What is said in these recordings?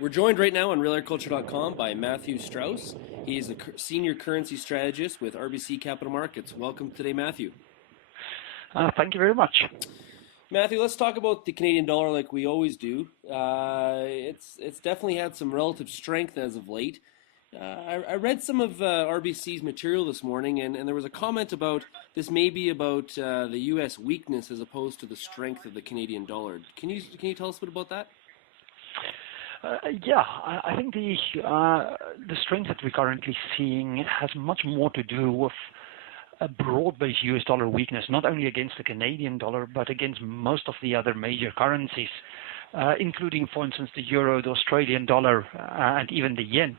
We're joined right now on realagriculture.com by Matthew Strauss. He's a senior currency strategist with RBC Capital Markets. Welcome today, Matthew. Thank you very much. Matthew, let's talk about the Canadian dollar like we always do. It's definitely had some relative strength as of late. I read some of RBC's material this morning, and there was a comment about this may be about the U.S. weakness as opposed to the strength of the Canadian dollar. Can you tell us a bit about that? I think the strength that we're currently seeing has much more to do with a broad-based US dollar weakness, not only against the Canadian dollar, but against most of the other major currencies, including, for instance, the euro, the Australian dollar, and even the yen.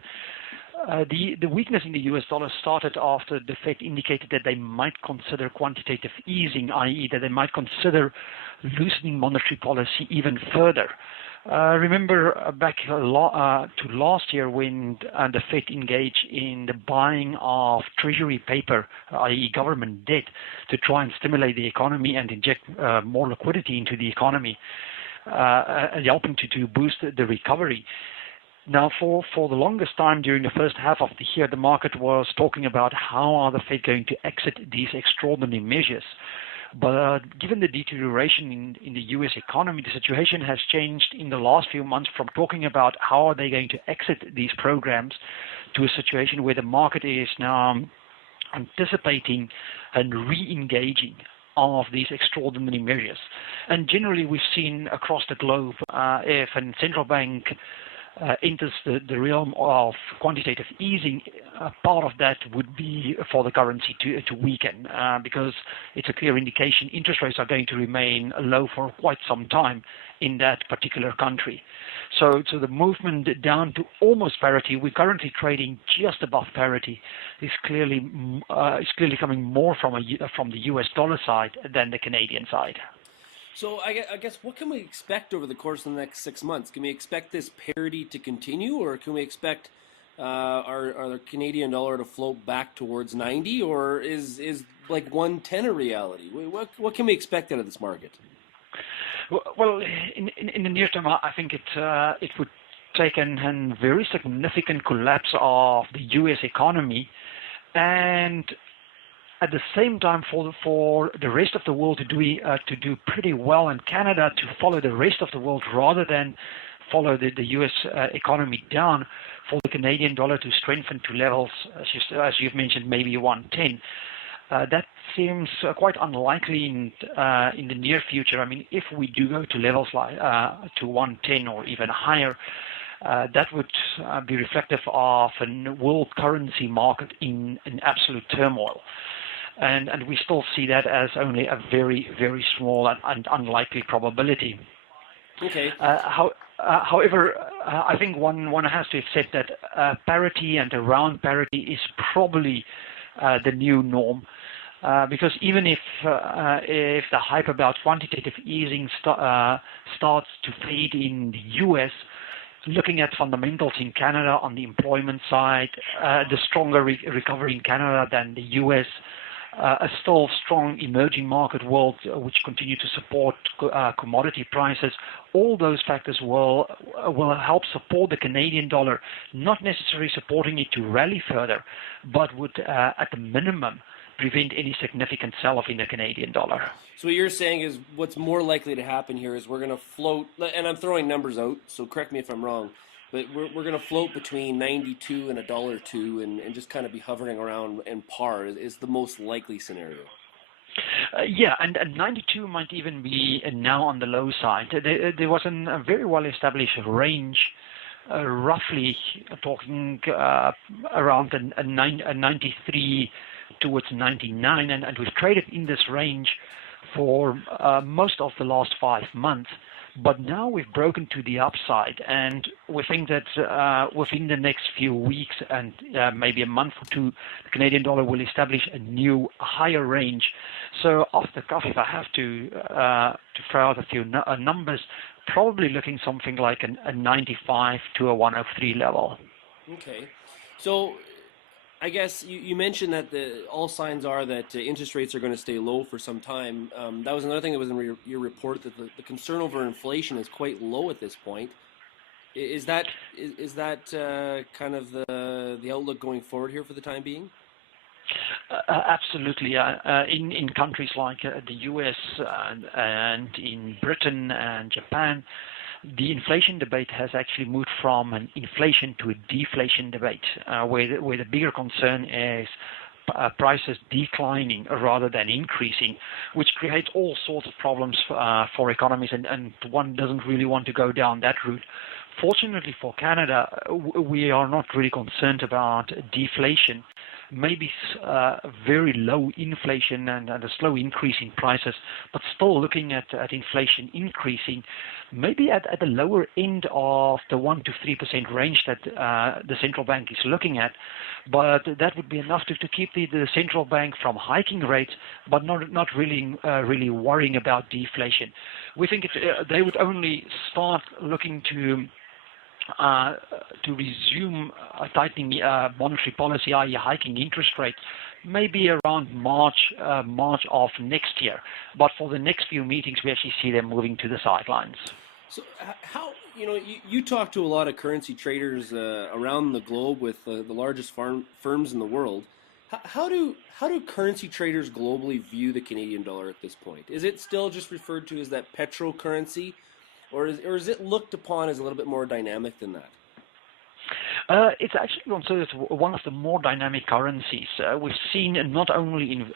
The weakness in the US dollar started after the Fed indicated that they might consider quantitative easing, i.e. that they might consider loosening monetary policy even further. Remember back to last year when the Fed engaged in the buying of treasury paper, i.e. government debt, to try and stimulate the economy and inject more liquidity into the economy, helping to boost the recovery. Now, for the longest time during the first half of the year, the market was talking about how are the Fed going to exit these extraordinary measures. But given the deterioration in the U.S. economy, the situation has changed in the last few months from talking about how are they going to exit these programs to a situation where the market is now anticipating and re-engaging of these extraordinary measures. And generally, we've seen across the globe, if a central bank enters the realm of quantitative easing, part of that would be for the currency to weaken because it's a clear indication interest rates are going to remain low for quite some time in that particular country. So the movement down to almost parity, we're currently trading just above parity, is clearly coming more from the US dollar side than the Canadian side. So I guess what can we expect over the course of the next 6 months? Can we expect this parity to continue, or can we expect our Canadian dollar to float back towards 90, or is like 110 a reality? What can we expect out of this market? Well, in the near term, I think it would take a very significant collapse of the U.S. economy, and at the same time, for the rest of the world to do pretty well, and Canada to follow the rest of the world rather than follow the U.S. economy down, for the Canadian dollar to strengthen to levels, as you've mentioned, maybe 110. That seems quite unlikely in the near future. I mean, if we do go to levels like to 110 or even higher, that would be reflective of a world currency market in absolute turmoil. And we still see that as only a very, very small and unlikely probability. Okay. However, I think one has to accept that parity and around parity is probably the new norm. Because even if the hype about quantitative easing starts to fade in the U.S., looking at fundamentals in Canada on the employment side, the stronger recovery in Canada than the U.S., a still strong emerging market world which continue to support commodity prices, all those factors will help support the Canadian dollar, not necessarily supporting it to rally further, but would at the minimum prevent any significant sell-off in the Canadian dollar. So what you're saying is what's more likely to happen here is we're going to float, and I'm throwing numbers out, so correct me if I'm wrong, but we're going to float between 92 and $1.02 and just kind of be hovering around in par is the most likely scenario. And 92 might even be now on the low side. There was a very well-established range, roughly talking around a 93 towards 99, and we've traded in this range for most of the last 5 months. But now we've broken to the upside, and we think that within the next few weeks and maybe a month or two, the Canadian dollar will establish a new higher range. So off the cuff, if I have to throw out a few numbers, probably looking something like a 95 to a 103 level. Okay. So I guess you mentioned that all signs are that interest rates are going to stay low for some time. That was another thing that was in your report, that the concern over inflation is quite low at this point. Is that kind of the outlook going forward here for the time being? Absolutely. In countries like the US and in Britain and Japan, the inflation debate has actually moved from an inflation to a deflation debate, where the bigger concern is prices declining rather than increasing, which creates all sorts of problems for economies, and one doesn't really want to go down that route. Fortunately for Canada, we are not really concerned about deflation. Maybe very low inflation and a slow increase in prices, but still looking at inflation increasing, maybe at the lower end of the 1 to 3% range that the central bank is looking at. But that would be enough to keep the central bank from hiking rates, but not really worrying about deflation. We think they would only start looking to resume tightening monetary policy, i.e. hiking interest rates, maybe around March of next year. But for the next few meetings, we actually see them moving to the sidelines. So how, you talk to a lot of currency traders around the globe with the largest firms in the world. How do currency traders globally view the Canadian dollar at this point? Is it still just referred to as that petro currency? Or is it looked upon as a little bit more dynamic than that? It's actually considered one of the more dynamic currencies. We've seen not only in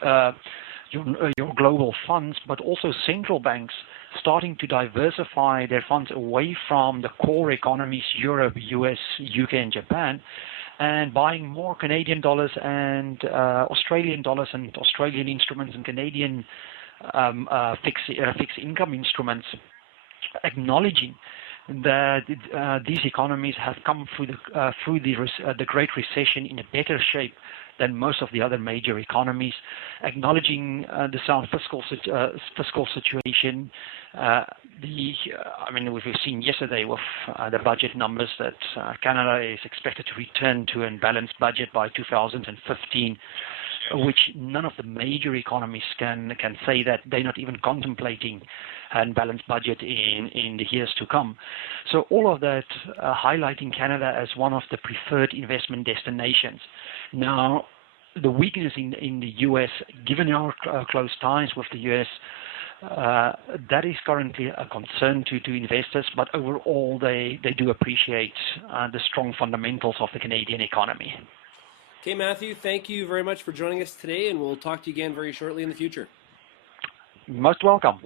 your global funds, but also central banks starting to diversify their funds away from the core economies, Europe, US, UK, and Japan, and buying more Canadian dollars and Australian dollars and Australian instruments and Canadian fixed income instruments, acknowledging that these economies have come through the Great Recession in a better shape than most of the other major economies, acknowledging the sound fiscal situation. We've seen yesterday with the budget numbers that Canada is expected to return to a balanced budget by 2015. Which none of the major economies can say that they're not even contemplating a balanced budget in the years to come. So all of that highlighting Canada as one of the preferred investment destinations. Now, the weakness in the U.S., given our close ties with the U.S., that is currently a concern to investors, but overall they do appreciate the strong fundamentals of the Canadian economy. Okay, Matthew, thank you very much for joining us today, and we'll talk to you again very shortly in the future. Most welcome.